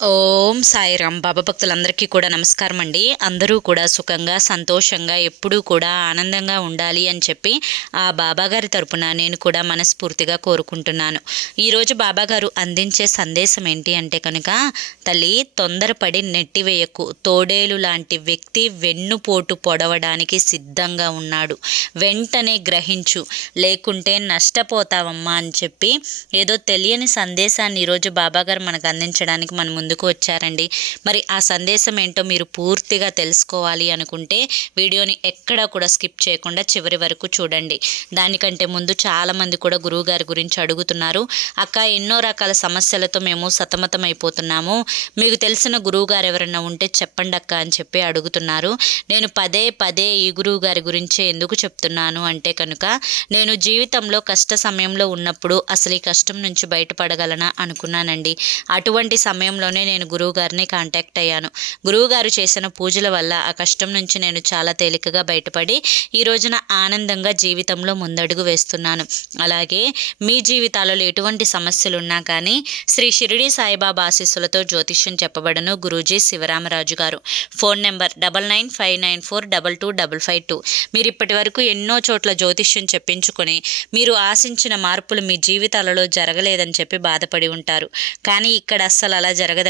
ఓం సాయిరామ్. బాబా భక్తులందరికీ కూడా నమస్కారం అండి. అందరూ కూడా సుఖంగా సంతోషంగా ఎప్పుడూ కూడా ఆనందంగా ఉండాలి అని చెప్పి ఆ బాబాగారి తరపున నేను కూడా మనస్ఫూర్తిగా కోరుకుంటున్నాను. ఈరోజు బాబాగారు అందించే సందేశం ఏంటి అంటే కనుక తల్లి తొందరపడి నెట్టివేయకు తోడేలు లాంటి వ్యక్తి వెన్నుపోటు పొడవడానికి సిద్ధంగా ఉన్నాడు. వెంటనే గ్రహించు. లేకుంటే నష్టపోతావమ్మా అని చెప్పి ఏదో తెలియని సందేశాన్ని ఈరోజు బాబాగారు మనకు అందించడానికి మన ముందు ముందుకు వచ్చారండి. మరి ఆ సందేశం ఏంటో మీరు పూర్తిగా తెలుసుకోవాలి అనుకుంటే వీడియోని ఎక్కడా కూడా స్కిప్ చేయకుండా చివరి వరకు చూడండి. దానికంటే ముందు చాలామంది కూడా గురువుగారి గురించి అడుగుతున్నారు. అక్క ఎన్నో రకాల సమస్యలతో మేము సతమతం అయిపోతున్నాము. మీకు తెలిసిన గురువుగారు ఎవరైనా ఉంటే చెప్పండి అక్క అని చెప్పి అడుగుతున్నారు. నేను పదే పదే ఈ గురువు గారి గురించే ఎందుకు చెప్తున్నాను అంటే కనుక నేను జీవితంలో కష్ట సమయంలో ఉన్నప్పుడు అసలు ఈ కష్టం నుంచి బయటపడగలనా అనుకున్నానండి. అటువంటి సమయంలోనే వెంటనే నేను గురువుగారిని కాంటాక్ట్ అయ్యాను. గురువుగారు చేసిన పూజల వల్ల ఆ కష్టం నుంచి నేను చాలా తేలికగా బయటపడి ఈ రోజున ఆనందంగా జీవితంలో ముందడుగు వేస్తున్నాను. అలాగే మీ జీవితాలలో ఎటువంటి సమస్యలు ఉన్నా కానీ శ్రీ షిరిడి సాయిబాబా ఆశీస్సులతో జ్యోతిష్యం చెప్పబడను గురూజీ శివరామరాజు గారు. Phone number double nine five nine four double two double five two. మీరు ఇప్పటి వరకు ఎన్నో చోట్ల జ్యోతిష్యం చెప్పించుకొని మీరు ఆశించిన మార్పులు మీ జీవితాలలో జరగలేదని చెప్పి బాధపడి ఉంటారు. కానీ ఇక్కడ అస్సలు అలా జరగదు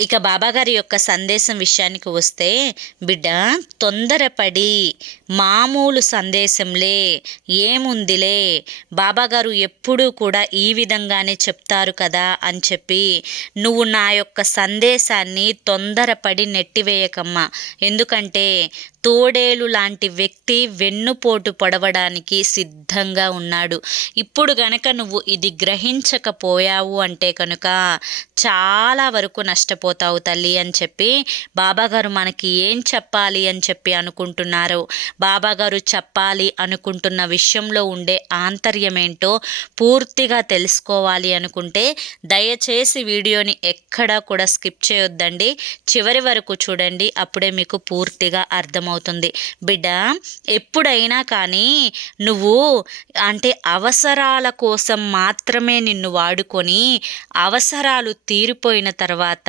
ఇక బాబాగారి యొక్క సందేశం విషయానికి వస్తే బిడ్డ తొందరపడి. మామూలు సందేశంలే. ఏముందిలే? బాబాగారు ఎప్పుడూ కూడా ఈ విధంగానే చెప్తారు కదా అని చెప్పి నువ్వు నా యొక్క సందేశాన్ని తొందరపడి నెట్టివేయకమ్మా. ఎందుకంటే తోడేలు లాంటి వ్యక్తి వెన్నుపోటు పొడవడానికి సిద్ధంగా ఉన్నాడు. ఇప్పుడు గనక నువ్వు ఇది గ్రహించకపోయావు అంటే కనుక చాలా వరకు నష్టపో నష్టపోతావు తల్లి అని చెప్పి బాబాగారు మనకి ఏం చెప్పాలి అని చెప్పి అనుకుంటున్నారు. బాబాగారు చెప్పాలి అనుకుంటున్న విషయంలో ఉండే ఆంతర్యం ఏంటో పూర్తిగా తెలుసుకోవాలి అనుకుంటే దయచేసి వీడియోని ఎక్కడా కూడా స్కిప్ చేయొద్దండి. చివరి వరకు చూడండి అప్పుడే మీకు పూర్తిగా అర్థమవుతుంది. బిడ్డ ఎప్పుడైనా కానీ నువ్వు అంటే అవసరాల కోసం మాత్రమే నిన్ను వాడుకొని అవసరాలు తీరిపోయిన తర్వాత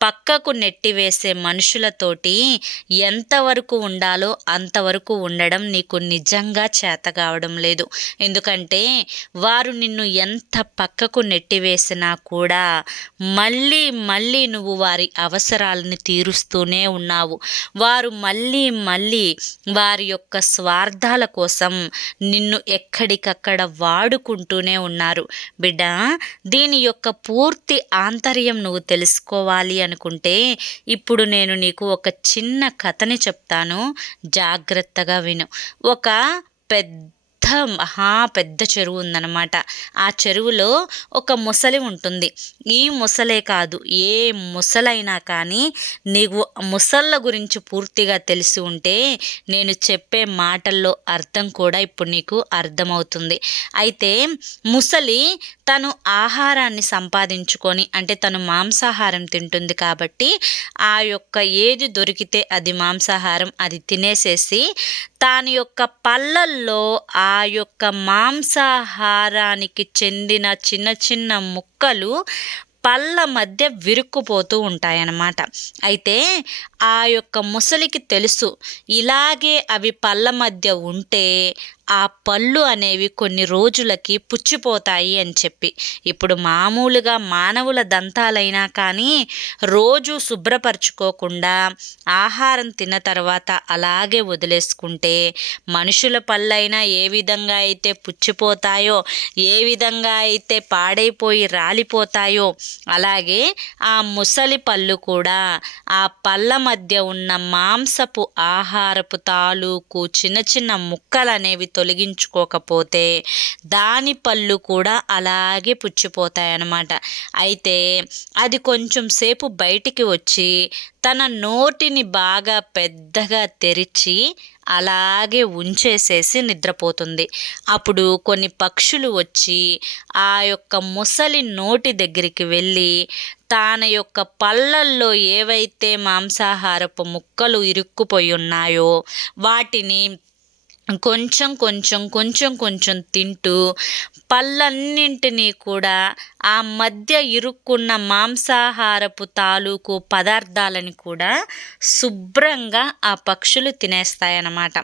పక్కకు నెట్టివేసే మనుషులతోటి ఎంతవరకు ఉండాలో అంతవరకు ఉండడం నీకు నిజంగా చేత కావడం లేదు. ఎందుకంటే వారు నిన్ను ఎంత పక్కకు నెట్టివేసినా కూడా మళ్ళీ మళ్ళీ నువ్వు వారి అవసరాలను తీరుస్తూనే ఉన్నావు. వారు మళ్ళీ మళ్ళీ వారి యొక్క స్వార్థాల కోసం నిన్ను ఎక్కడికక్కడ వాడుకుంటూనే ఉన్నారు. బిడ్డ దీని యొక్క పూర్తి ఆంతర్యం నువ్వు తెలుసుకోవాలి అనుకుంటే ఇప్పుడు నేను నీకు ఒక చిన్న కథని చెప్తాను. జాగ్రత్తగా విను. ఒక పెద్ద మహా పెద్ద చెరువు ఉందన్నమాట. ఆ చెరువులో ఒక ముసలి ఉంటుంది. ఈ ముసలే కాదు ఏ ముసలైనా కానీ నీకు ముసళ్ళ గురించి పూర్తిగా తెలిసి ఉంటే నేను చెప్పే మాటల్లో అర్థం కూడా ఇప్పుడు నీకు అర్థమవుతుంది. అయితే ముసలి తను ఆహారాన్ని సంపాదించుకొని అంటే తను మాంసాహారం తింటుంది కాబట్టి ఆ యొక్క ఏది దొరికితే అది మాంసాహారం అది తినేసేసి దాని యొక్క పళ్ళల్లో ఆ ఆ యొక్క మాంసాహారానికి చెందిన చిన్న చిన్న ముక్కలు పళ్ళ మధ్య విరుక్కుపోతూ ఉంటాయన్నమాట. అయితే ఆ యొక్క ముసలికి తెలుసు ఇలాగే అవి పళ్ళ మధ్య ఉంటే ఆ పళ్ళు అనేవి కొన్ని రోజులకి పుచ్చిపోతాయి అని చెప్పి. ఇప్పుడు మామూలుగా మానవుల దంతాలైనా కానీ రోజు శుభ్రపరచుకోకుండా ఆహారం తిన్న తర్వాత అలాగే వదిలేసుకుంటే మనుషుల పళ్ళైనా ఏ విధంగా అయితే పుచ్చిపోతాయో ఏ విధంగా అయితే పాడైపోయి రాలిపోతాయో అలాగే ఆ ముసలి పళ్ళు కూడా ఆ పళ్ళ మధ్య ఉన్న మాంసపు ఆహారపు తాలూకు చిన్న చిన్న ముక్కలు అనేవి తొలగించుకోకపోతే దాని పళ్ళు కూడా అలాగే పుచ్చిపోతాయన్నమాట. అయితే అది కొంచెం సేపు బయటికి వచ్చి తన నోటిని బాగా పెద్దగా తెరిచి అలాగే ఉంచేసేసి నిద్రపోతుంది. అప్పుడు కొన్ని పక్షులు వచ్చి ఆ యొక్క ముసలి నోటి దగ్గరికి వెళ్ళి తన యొక్క పళ్ళల్లో ఏవైతే మాంసాహారపు ముక్కలు ఇరుక్కుపోయి ఉన్నాయో వాటిని కొంచెం కొంచెం కొంచెం కొంచెం తింటూ పళ్ళన్నింటినీ కూడా ఆ మధ్య ఇరుక్కున్న మాంసాహారపు తాలూకు పదార్థాలని కూడా శుభ్రంగా ఆ పక్షులు తినేస్తాయన్నమాట.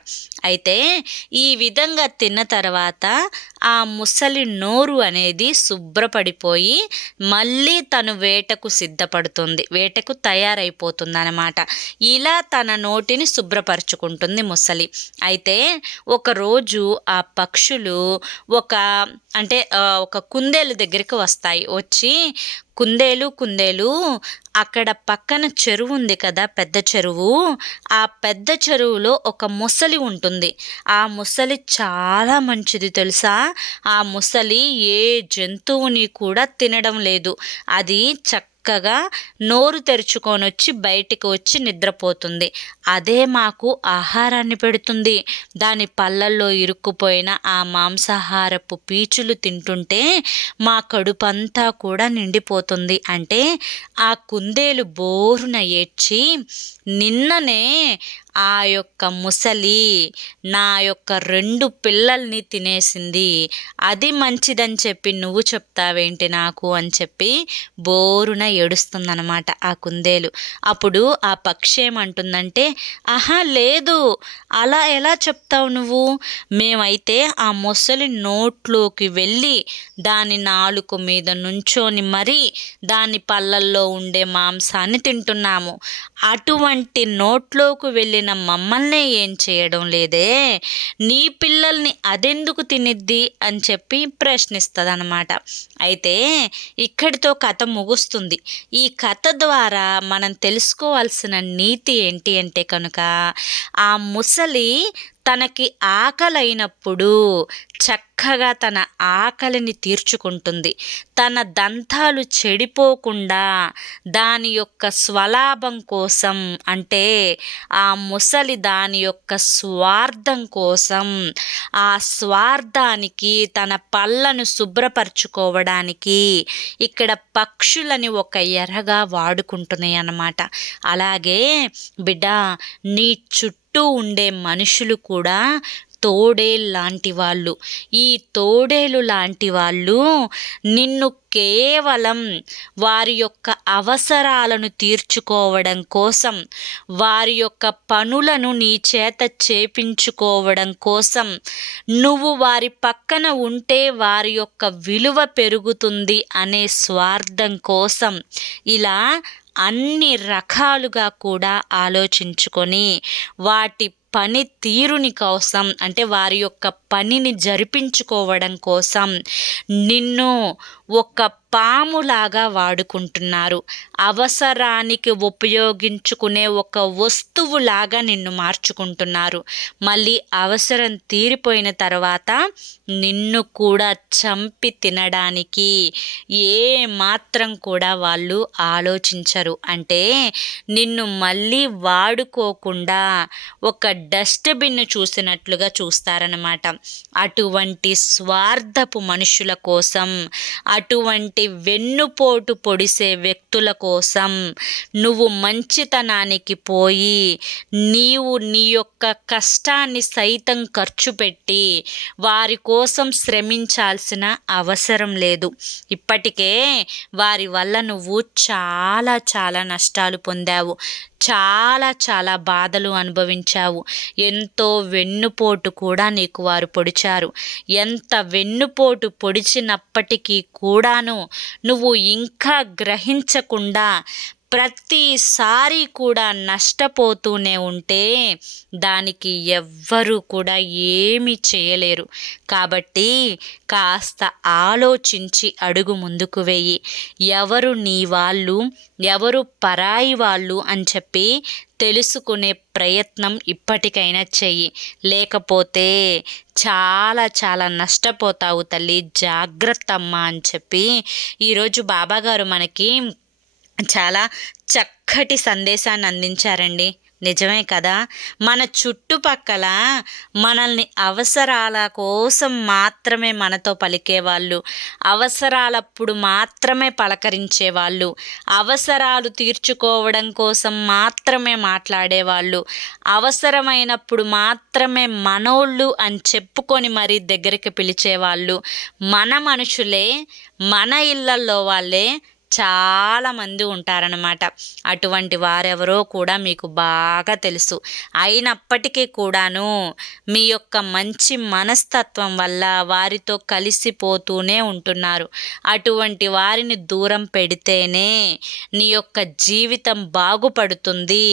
అయితే ఈ విధంగా తిన్న తర్వాత ఆ ముసలి నోరు అనేది శుభ్రపడిపోయి మళ్ళీ తను వేటకు సిద్ధపడుతుంది వేటకు తయారైపోతుంది అనమాట ఇలా తన నోటిని శుభ్రపరచుకుంటుంది ముసలి. అయితే ఒకరోజు ఆ పక్షులు ఒక అంటే ఒక కుందేలు దగ్గరికి వస్తాయి. వచ్చి కుందేలు కుందేలు అక్కడ పక్కన చెరువు ఉంది కదా పెద్ద చెరువు. ఆ పెద్ద చెరువులో ఒక ముసలి ఉంటుంది. ఆ ముసలి చాలా మంచిది తెలుసా? ఆ ముసలి ఏ జంతువుని కూడా తినడం లేదు. అది చక్క చక్కగా నోరు తెరుచుకొని వచ్చి బయటికి వచ్చి నిద్రపోతుంది. అదే మాకు ఆహారాన్ని పెడుతుంది. దాని పళ్ళల్లో ఇరుక్కుపోయిన ఆ మాంసాహారపు పీచులు తింటుంటే మా కడుపంతా కూడా నిండిపోతుంది. అంటే ఆ కుందేలు బోరున ఏడ్చి నిన్ననే ఆ యొక్క ముసలి నా యొక్క రెండు పిల్లల్ని తినేసింది. అది మంచిదని చెప్పి నువ్వు చెప్తావేంటి నాకు అని చెప్పి బోరున ఏడుస్తుందనమాట ఆ కుందేలు. అప్పుడు ఆ పక్షి ఏమంటుందంటే ఆహా లేదు. అలా ఎలా చెప్తావు నువ్వు? మేమైతే ఆ ముసలి నోట్లోకి వెళ్ళి దాని నాలుక మీద నుంచొని మరీ దాని పళ్ళల్లో ఉండే మాంసాన్ని తింటున్నాము. అటువంటి నోట్లోకి వెళ్ళిన పుట్టిన మమ్మల్నే ఏం చేయడం లేదే? నీ పిల్లల్ని అదెందుకు తినిద్ది? అని చెప్పి ప్రశ్నిస్తుందనమాట. అయితే ఇక్కడితో కథ ముగుస్తుంది. ఈ కథ ద్వారా మనం తెలుసుకోవాల్సిన నీతి ఏంటి అంటే కనుక ఆ ముసలి తనకి ఆకలైనప్పుడు చక్కగా తన ఆకలిని తీర్చుకుంటుంది. తన దంతాలు చెడిపోకుండా దాని యొక్క స్వలాభం కోసం అంటే ఆ ముసలి దాని యొక్క స్వార్థం కోసం ఆ స్వార్థానికి తన పళ్ళను శుభ్రపరచుకోవడానికి ఇక్కడ పక్షులని ఒక ఎరగా వాడుకుంటున్నాయి అన్నమాట అలాగే బిడ్డ నీ చుట్టూ చుట్టూ ఉండే మనుషులు కూడా తోడేలు లాంటి వాళ్ళు. ఈ తోడేలు లాంటి వాళ్ళు నిన్ను కేవలం వారి యొక్క అవసరాలను తీర్చుకోవడం కోసం వారి యొక్క పనులను నీ చేత చేపించుకోవడం కోసం నువ్వు వారి పక్కన ఉంటే వారి యొక్క విలువ పెరుగుతుంది అనే స్వార్థం కోసం. ఇలా అన్ని రకాలుగా కూడా ఆలోచించుకొని వాటి పని తీరుని కోసం అంటే వారి యొక్క పనిని జరిపించుకోవడం కోసం నిన్ను ఒక పాములాగా వాడుకుంటున్నారు. అవసరానికి ఉపయోగించుకునే ఒక వస్తువులాగా నిన్ను మార్చుకుంటున్నారు. మళ్ళీ అవసరం తీరిపోయిన తర్వాత నిన్ను కూడా చంపి తినడానికి ఏ మాత్రం కూడా వాళ్ళు ఆలోచించరు. అంటే నిన్ను మళ్ళీ వాడుకోకుండా ఒక డస్ట్బిన్ చూసినట్లుగా చూస్తారనమాట అటువంటి స్వార్థపు మనుషుల కోసం అటువంటి వెన్నుపోటు పొడిసే వ్యక్తుల కోసం నువ్వు మంచితనానికి పోయి నీవు నీ యొక్క కష్టాన్ని సైతం ఖర్చు పెట్టి వారి కోసం శ్రమించాల్సిన అవసరం లేదు. ఇప్పటికే వారి వల్ల నువ్వు చాలా చాలా నష్టాలు పొందావు. చాలా చాలా బాధలు అనుభవించావు. ఎంతో వెన్నుపోటు కూడా నీకు వారు పొడిచారు. ఎంత వెన్నుపోటు పొడిచినప్పటికీ కూడాను నువ్వు ఇంకా గ్రహించకుండా ప్రతిసారి కూడా నష్టపోతూనే ఉంటే దానికి ఎవ్వరూ కూడా ఏమీ చేయలేరు. కాబట్టి కాస్త ఆలోచించి అడుగు ముందుకు వెయ్యి ఎవరు నీ వాళ్ళు ఎవరు పరాయి వాళ్ళు అని చెప్పి తెలుసుకునే ప్రయత్నం ఇప్పటికైనా చెయ్యి. లేకపోతే చాలా చాలా నష్టపోతావు తల్లి జాగ్రత్త అమ్మ అని చెప్పి ఈరోజు బాబాగారు మనకి చాలా చక్కటి సందేశాన్ని అందించారండి. నిజమే కదా? మన చుట్టుపక్కల మనల్ని అవసరాల కోసం మాత్రమే మనతో పలికేవాళ్ళు అవసరాలప్పుడు మాత్రమే పలకరించేవాళ్ళు అవసరాలు తీర్చుకోవడం కోసం మాత్రమే మాట్లాడేవాళ్ళు అవసరమైనప్పుడు మాత్రమే మనోళ్ళు అని చెప్పుకొని మరీ దగ్గరికి పిలిచేవాళ్ళు మన మనుషులే మన ఇళ్ళల్లో వాళ్ళే చాలామంది ఉంటారనమాట అటువంటి వారెవరో కూడా మీకు బాగా తెలుసు. అయినప్పటికీ కూడాను మీ యొక్క మంచి మనస్తత్వం వల్ల వారితో కలిసిపోతూనే ఉంటున్నారు. అటువంటి వారిని దూరం పెడితేనే నీ యొక్క జీవితం బాగుపడుతుంది.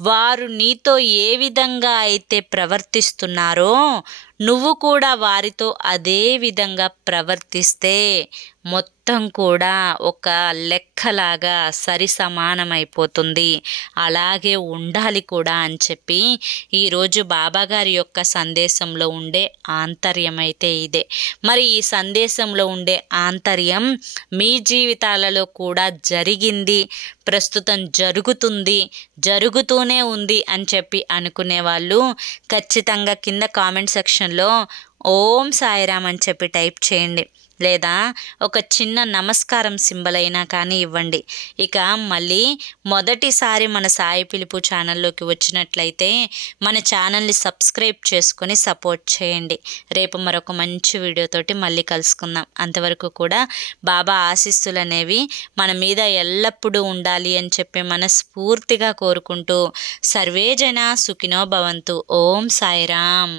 వారు నీతో ఏ విధంగా అయితే ప్రవర్తిస్తున్నారో నువ్వు కూడా వారితో అదే విధంగా ప్రవర్తిస్తే మొత్తం కూడా ఒక లెక్కలాగా సరి సమానమైపోతుంది. అలాగే ఉండాలి కూడా అని చెప్పి ఈరోజు బాబాగారి యొక్క సందేశంలో ఉండే ఆంతర్యం అయితే ఇదే. మరి ఈ సందేశంలో ఉండే ఆంతర్యం మీ జీవితాలలో కూడా జరిగింది ప్రస్తుతం జరుగుతుంది జరుగుతూనే ఉంది అని చెప్పి అనుకునే వాళ్ళు ఖచ్చితంగా కింద కామెంట్ సెక్షన్ సెక్షన్లో ఓం సాయిరామ్ అని చెప్పి టైప్ చేయండి. లేదా ఒక చిన్న నమస్కారం సింబల్ అయినా కానీ ఇవ్వండి. ఇక మళ్ళీ మొదటిసారి మన సాయి పిలుపు ఛానల్లోకి వచ్చినట్లయితే మన ఛానల్ని సబ్స్క్రైబ్ చేసుకొని సపోర్ట్ చేయండి. రేపు మరొక మంచి వీడియోతోటి మళ్ళీ కలుసుకుందాం. అంతవరకు కూడా బాబా ఆశీస్సులు అనేవి మన మీద ఎల్లప్పుడూ ఉండాలి అని చెప్పి మనస్ఫూర్తిగా కోరుకుంటూ సర్వేజన సుఖినో భవంతు. ఓం సాయిరామ్.